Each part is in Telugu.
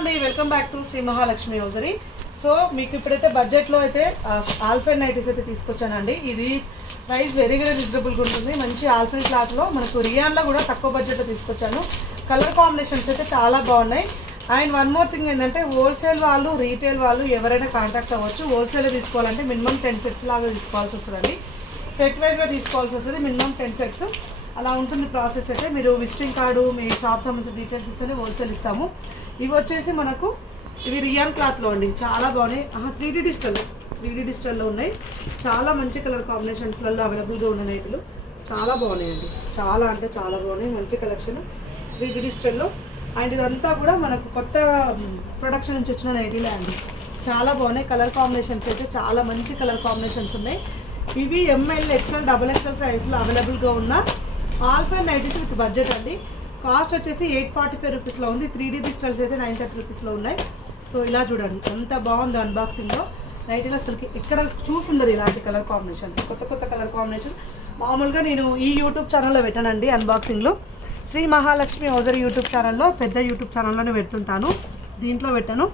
అండి welcome back to Shri Mahalakshmi hosiery. So మీకు ఇప్పుడైతే బడ్జెట్లో అయితే ఆల్ఫైన్ నైటీస్ అయితే తీసుకొచ్చానండి. ఇది ప్రైస్ వెరీ రీజనబుల్గా ఉంటుంది. మంచి ఆల్ఫైన్ క్లాత్లో మనకు రియాన్లో కూడా తక్కువ బడ్జెట్లో తీసుకొచ్చాను. కలర్ కాంబినేషన్స్ అయితే చాలా బాగున్నాయి. అండ్ వన్ మోర్ థింగ్ ఏంటంటే హోల్సేల్ వాళ్ళు రీటైల్ వాళ్ళు ఎవరైనా కాంటాక్ట్ అవ్వచ్చు. హోల్సేల్ తీసుకోవాలంటే మినిమం 10 సెట్స్ లాగా తీసుకోవాల్సి వస్తుందండి. సెట్ వైజ్గా తీసుకోవాల్సి వస్తుంది. మినిమం 10 సెట్స్ అలా ఉంటుంది ప్రాసెస్. అయితే మీరు విజిటింగ్ కార్డు మీ షాప్ సంబంధించిన డీటెయిల్స్ ఇస్తేనే హోల్సేల్ ఇస్తాము. ఇవి వచ్చేసి మనకు ఇవి రియాన్ క్లాత్లో అండి, చాలా బాగున్నాయి. 3D డిజిటల్లో ఉన్నాయి. చాలా మంచి కలర్ కాంబినేషన్స్లలో అవైలబుల్గా ఉన్న నైట్లు చాలా బాగున్నాయండి. చాలా అంటే చాలా బాగున్నాయి. మంచి కలెక్షన్ 3D డిజిటల్లో. అండ్ ఇదంతా కూడా మనకు కొత్త ప్రొడక్షన్ నుంచి వచ్చిన నైటీలే అండి. చాలా బాగున్నాయి. కలర్ కాంబినేషన్స్ అయితే చాలా మంచి కలర్ కాంబినేషన్స్ ఉన్నాయి. ఇవి ML, XL, XXL సైజ్లో అవైలబుల్గా ఉన్న ఆల్ఫైన్ నైటీస్ విత్ బడ్జెట్ అండి. కాస్ట్ వచ్చేసి 845 రూపీస్లో ఉంది. 3D డిజిటల్స్ అయితే 930 రూపీస్లో ఉన్నాయి. సో ఇలా చూడండి ఎంత బాగుంది అన్బాక్సింగ్లో. నైటీలో అసలుకి ఎక్కడ చూసుండరు ఇలాంటి కలర్ కాంబినేషన్స్, కొత్త కలర్ కాంబినేషన్. మామూలుగా నేను ఈ యూట్యూబ్ ఛానల్లో పెట్టానండి అన్బాక్సింగ్లో. శ్రీ మహాలక్ష్మి హౌజరీ యూట్యూబ్ ఛానల్లో, పెద్ద యూట్యూబ్ ఛానల్లోనే పెడుతుంటాను. దీంట్లో పెట్టాను.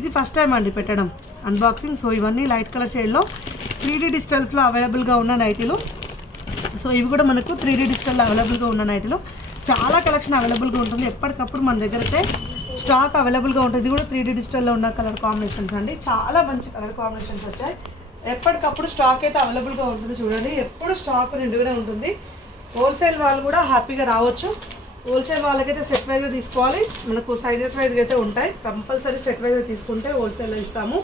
ఇది ఫస్ట్ టైం అండి పెట్టడం అన్బాక్సింగ్. సో ఇవన్నీ లైట్ కలర్ షేడ్లో 3D డిజిటల్స్లో అవైలబుల్గా ఉన్న నైటీలు. సో ఇవి కూడా మనకు 3D డిజిటల్లో అవైలబుల్గా ఉన్న నైటీలు. చాలా కలెక్షన్ అవైలబుల్గా ఉంటుంది. ఎప్పటికప్పుడు మన దగ్గర అయితే స్టాక్ అవైలబుల్గా ఉంటుంది. ఇది కూడా 3D డిజిటల్లో ఉన్న కలర్ కాంబినేషన్స్ అండి. చాలా మంచి కలర్ కాంబినేషన్స్ వచ్చాయి. ఎప్పటికప్పుడు స్టాక్ అయితే అవైలబుల్గా ఉంటుంది. చూడండి, ఎప్పుడు స్టాక్ నిండుగానే ఉంటుంది. హోల్సేల్ వాళ్ళు కూడా హ్యాపీగా రావచ్చు. హోల్సేల్ వాళ్ళకైతే సెట్ వైజ్గా తీసుకోవాలి. మనకు సైజెస్ వైజ్గా అయితే ఉంటాయి. కంపల్సరీ సెట్ వైజ్గా తీసుకుంటే హోల్సేల్లో ఇస్తాము.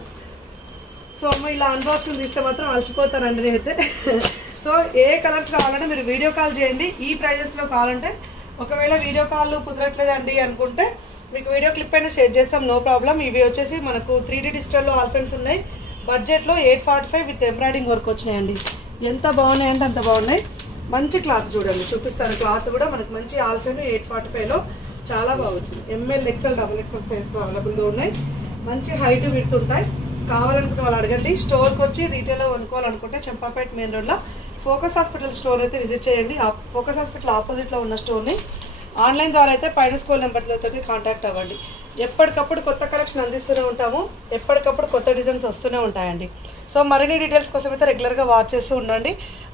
సో ఇలా అన్బాక్సింగ్ తీస్తే మాత్రం అలసిపోతానండి నేనైతే. సో ఏ కలర్స్ కావాలంటే మీరు వీడియో కాల్ చేయండి. ఈ ప్రైజెస్లో కావాలంటే, ఒకవేళ వీడియో కాల్ కుదరట్లేదండి అనుకుంటే మీకు వీడియో క్లిప్ అయినా షేర్ చేస్తాం, నో ప్రాబ్లం. ఇవి వచ్చేసి మనకు 3D డిజిటల్లో ఆల్ఫైన్స్ ఉన్నాయి. బడ్జెట్లో 845 విత్ ఎంబ్రాయిడింగ్ వర్క్ వచ్చినాయండి. ఎంత బాగున్నాయంటే అంత బాగున్నాయి. మంచి క్లాత్ చూడండి, చూపిస్తాను. క్లాత్ కూడా మనకు మంచి ఆల్ఫైన్ 845లో చాలా బాగా వచ్చింది. ML, XL, XXL సైజ్లో అవైలబుల్గా ఉన్నాయి. మంచి హైట్ విడ్త్ ఉంటాయి. కావాలనుకుంటే వాళ్ళు అడగండి. స్టోర్కి వచ్చి రీటైల్లో కొనుక్కోవాలనుకుంటే చంపాపేట మెయిన్ రోడ్లో ఫోకస్ హాస్పిటల్ స్టోర్ అయితే విజిట్ చేయండి. ఫోకస్ హాస్పిటల్ ఆపోజిట్లో ఉన్న స్టోర్ని. ఆన్లైన్ ద్వారా అయితే పైన స్కూల్ నెంబర్లతో కాంటాక్ట్ అవ్వండి. ఎప్పటికప్పుడు కొత్త కలెక్షన్ అందిస్తూనే ఉంటాము. ఎప్పటికప్పుడు కొత్త డిజైన్స్ వస్తూనే ఉంటాయండి. సో మరిన్ని డీటెయిల్స్ కోసం అయితే రెగ్యులర్గా వాచ్ చేస్తూ ఉండండి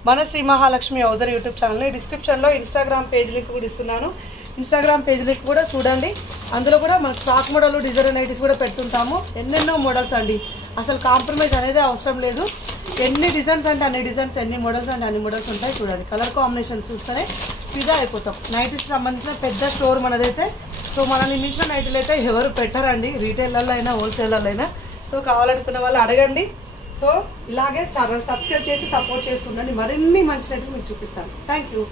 మన Shri Mahalakshmi hosiery YouTube channel. డిస్క్రిప్షన్లో ఇన్స్టాగ్రామ్ పేజ్ లింక్ కూడా ఇస్తున్నాను. ఇన్స్టాగ్రామ్ పేజ్ లింక్ కూడా చూడండి. అందులో కూడా మనకు స్టాక్ మోడల్, డిజైన్ నైటీస్ కూడా పెడుతుంటాము. ఎన్నెన్నో మోడల్స్ అండి. అసలు కాంప్రమైజ్ అనేది అవసరం లేదు. ఎన్ని డిజైన్స్ అంటే అన్ని డిజైన్స్, ఎన్ని మోడల్స్ అంటే అన్ని మోడల్స్ ఉంటాయి. చూడండి, కలర్ కాంబినేషన్స్ చూస్తేనే ఫిదా అయిపోతాం. నైటీస్కి సంబంధించిన పెద్ద స్టోర్ మనదైతే. సో మనల్ని మించిన నైటీలు అయితే ఎవరు పెట్టారండి, రీటైలర్లో అయినా హోల్సేలర్లో అయినా. సో కావాలనుకున్న వాళ్ళు అడగండి. సో ఇలాగే ఛానల్ సబ్స్క్రైబ్ చేసి సపోర్ట్ చేస్తుండండి. మరిన్ని మంచి నైటీలు మీకు చూపిస్తాను. Thank you.